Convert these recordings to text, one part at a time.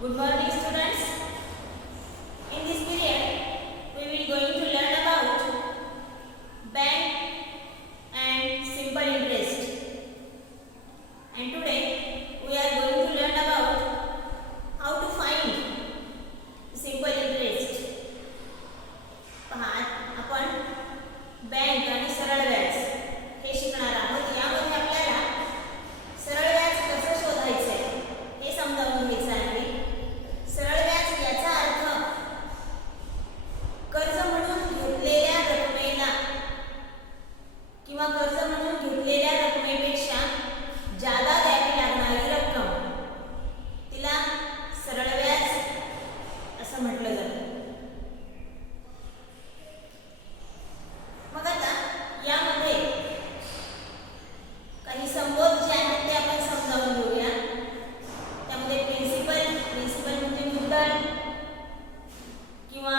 Good morning, students. In this period, we will going to learn about bank and simple interest. And today, we are going to learn about how to find simple interest. पहा आपण bank आणि सरळ व्याज हे शिकणार आहोत. यामध्ये आपल्याला सरळ व्याज कसं शोधायचं हे समजावून घ्यायचं आहे. सरळ व्याज याचा अर्थ कर्ज म्हणून घेतलेल्या रकमेला किंवा कर्ज म्हणून घेतलेल्या रकमेपेक्षा जादा द्यावी लागणारी रक्कम तिला सरळ व्याज असं म्हटलं जातं. मग आता यामध्ये काही संबोध जे आहेत ते आपण समजावून घेऊया. त्यामध्ये प्रिन्सिपल म्हणजे मुद्दल किंवा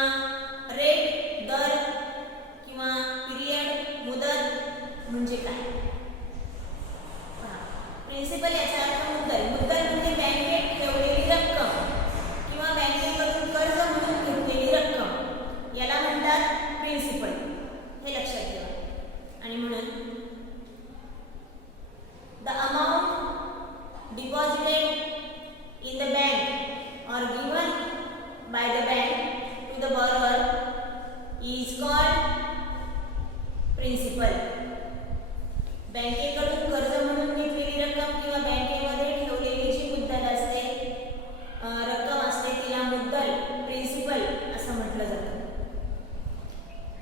रेट दर किंवा पिरियड मुदत म्हणजे काय. प्रिन्सिपल याचा अर्थ मुद्दल म्हणजे बँकेत ठेवलेली रक्कम किंवा बँकेकडून कर्ज म्हणून घेतलेली रक्कम याला म्हणतात प्रिन्सिपल. हे लक्षात ठेवा. आणि म्हणून the amount deposited in the bank or given by the bank to the borrower is called principal. बँकेकडून कर्ज म्हणून घेतलेली रक्कम किंवा बँकेमध्ये ठेवलेली जी मुद्दल असते रक्कम असते तिला मुद्दल प्रिन्सिपल असं म्हटलं जातं.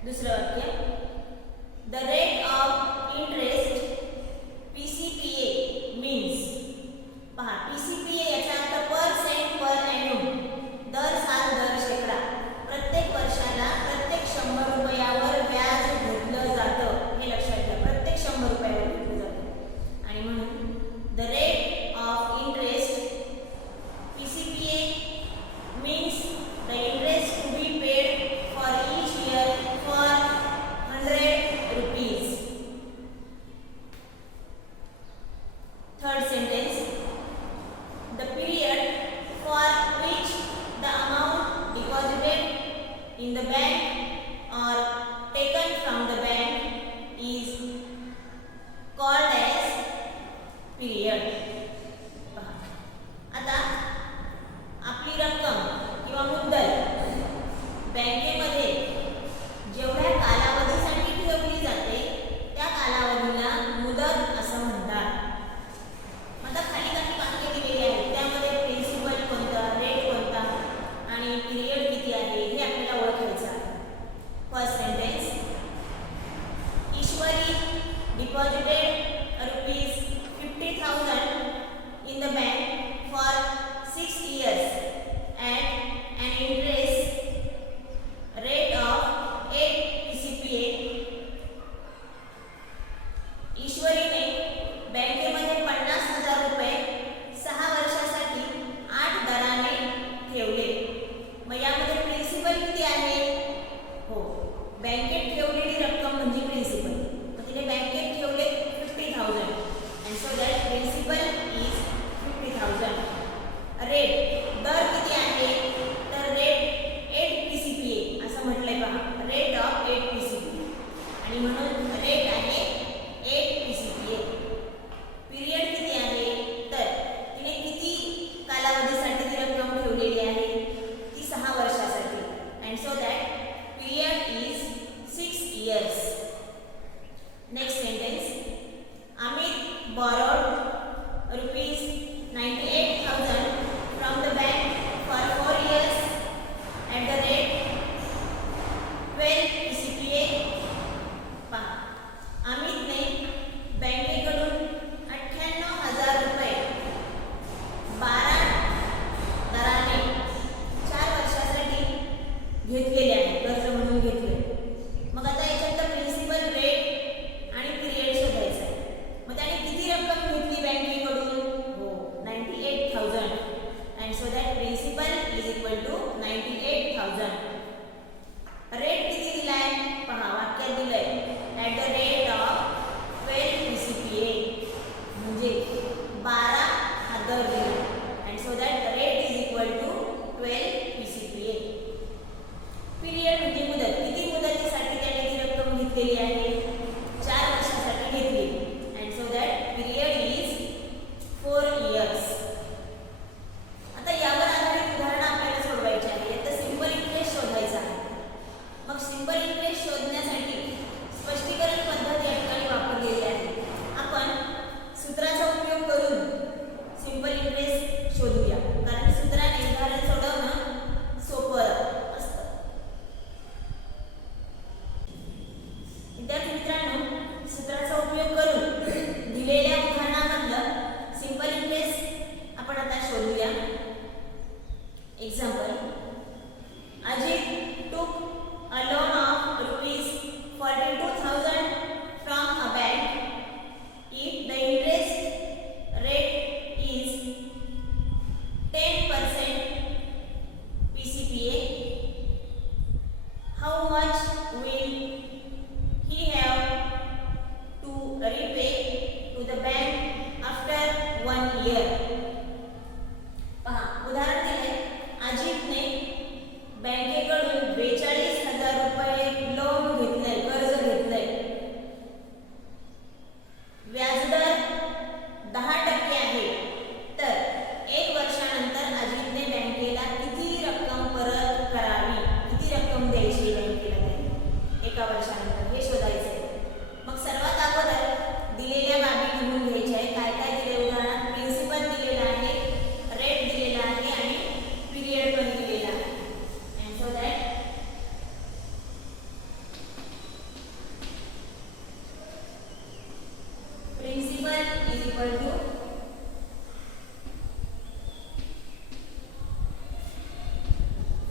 दुसरं वाक्य the rate of interest PCPA means. पहा PCPA याचा अर्थ परसेंट पर एनम, दर साल दर शेकडा. प्रत्येक वर्षाला प्रत्येक 100 रुपयावर व्याज घेतलं जातं. हे लक्षात घ्या. प्रत्येक 100 रुपयावर घेतलं जातं. आणि म्हणून the rate of interest PCPA means the interest to be paid for each year for 100 rupees. Third sentence, the period for which the amount deposited in the bank or taken from the bank is called as period. आता आपली रक्कम किंवा मुद्दल बँकेमध्ये जेवढ्या कालावधीसाठी ठेवली जाते त्या कालावधीला मुदत असं म्हणतात. आता खाली काही वाक्य दिलेली आहेत. त्यामध्ये प्रिन्सिपल कोणता, रेट कोणता आणि पिरियड किती आहे हे आपल्याला ओळखायचं आहे.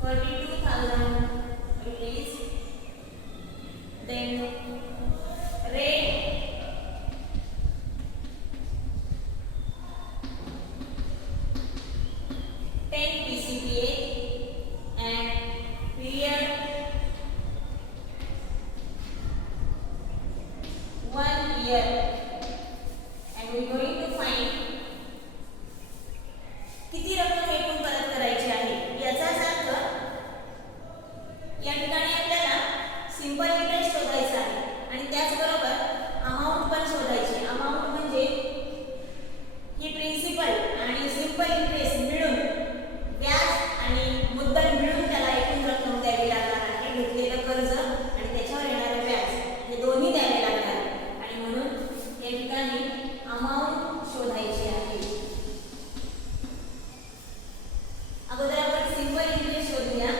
42,000 rupees. Then rate 10 PCPA and period 1 year, and we are going to find किती रक्कम एकूण परत करायची आहे. याचाच अर्थ या ठिकाणी आपल्याला सिंपल इंटरेस्ट शोधायचा आहे आणि त्याचबरोबर अमाउंट पण शोधायची. अमाउंट म्हणजे ही प्रिन्सिपल आणि सिंपल इंटरेस्ट मिळून व्याज आणि मुद्दल मिळून त्याला एकूण रक्कम द्यावी लागणार आहे. घेतलेलं कर्ज आणि त्याच्यावर येणारे व्याज हे दोन्ही द्यावे लागणार आहे आणि म्हणून या ठिकाणी अमाउंट शोधायची आहे. अगोदर आपण सिंपल इंटरेस्ट शोधूया.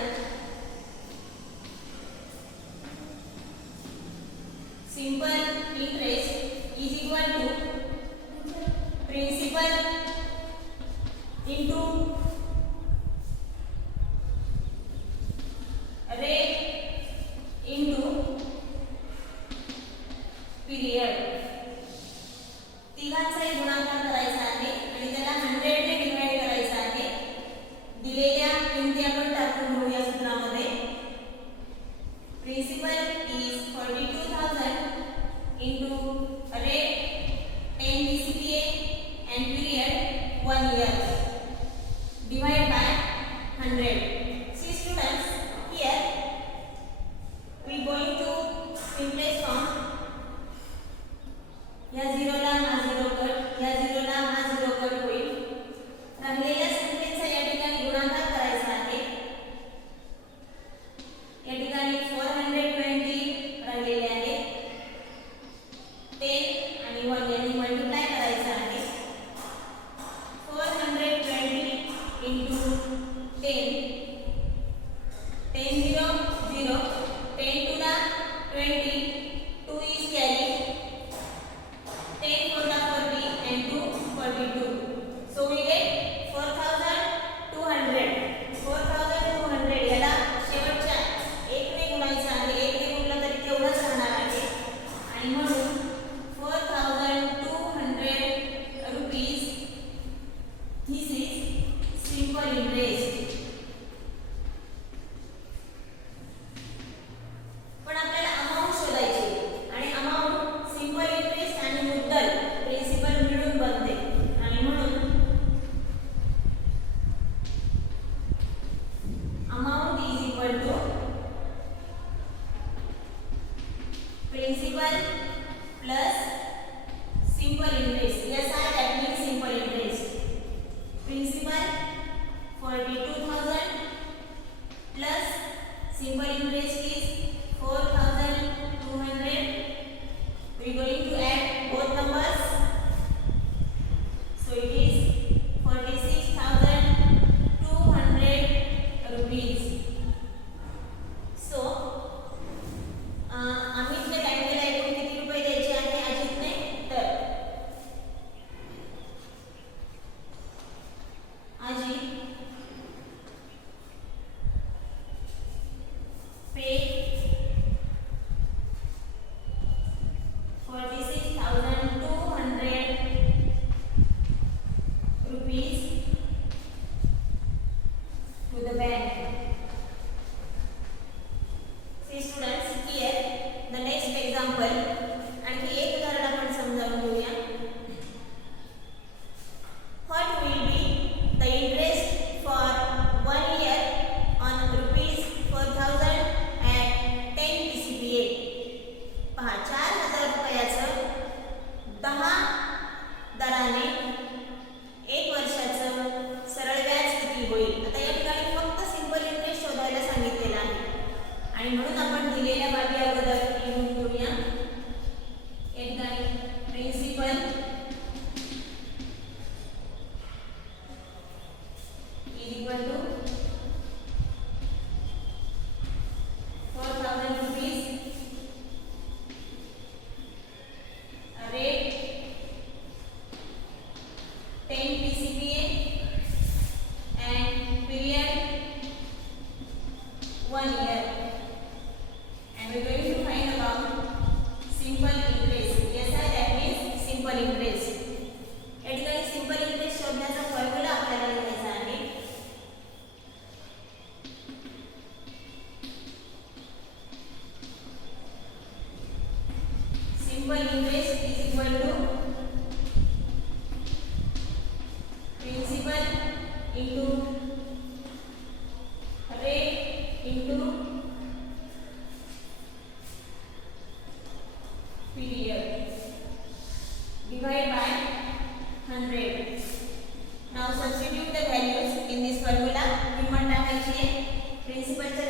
Simple interest is equal to principal into rate into period. तिघांचाही गुणाकार करायचा आहे आणि त्याला 100 ने डिवाइड करायचा आहे. दिलेल्या किमती आपण टाकून घेऊया सूत्रामध्ये. Principal is 42,000 into rate 10 PCPA and period 1 year. Divide by 100. See students, here we going to simplest form. या 0 ला हा 0 कट, या 0 ला हा 0 कट होईल. राहिलेल्या संख्येचा या ठिकाणी गुणाकार करायचा आहे. या ठिकाणी 420 राहिलेले आहे. 10 आणि 1 यांनी मल्टिप्लाय करायचं आहे. 420 into 10. 10 0 0. 10 to the 20. 2 is carry. 10 for the 40 and 2 42. So we get 4,200. 4,200 याला शेवटच्या 1 ने गुणायचं आहे. 1 ने गुणलं तरी तेवढंच राहणार आहे आणि म्हणून 4,200 rupees. This is simple interest. पण आपल्याला अमाउंट शोधायची आणि अमाउंट सिंपल इंटरेस्ट आणि मुद्दल प्रिन्सिपल मिळून बनते आणि म्हणून amount is equal to principal plus simple interest. Yes, that means simple interest. Principal 42,000 plus simple interest is 4,200. We are going to add both numbers. So it is 46,200 rupees. So अमितने बँकेला एकूण किती रुपये द्यायचे आहे अजितने? तर अजित पे 46,200 rupees to the bank. See students, here the next example. आणखी एक उदाहरण आपण समजावून घेऊया. What will be the interest for 1 year on rupees 4,000 at 10 PCPA? पहा 4,000 रुपयाचं 10 दराने 1 वर्षाचं सरळ व्याज किती होईल? आता या ठिकाणी फक्त सिंपल इंटरेस्ट शोधायला सांगितलेलं आहे आणि म्हणून आपण दिलेल्या बाबी अगोदर लिहून घेऊया. या ठिकाणी principal is equal to 4,000 rupees. Rate 10 PCPA and period into rate into period divide by 100. Now substitute the values in this formula. किंमत टाकायची आहे प्रिन्सिपलच्या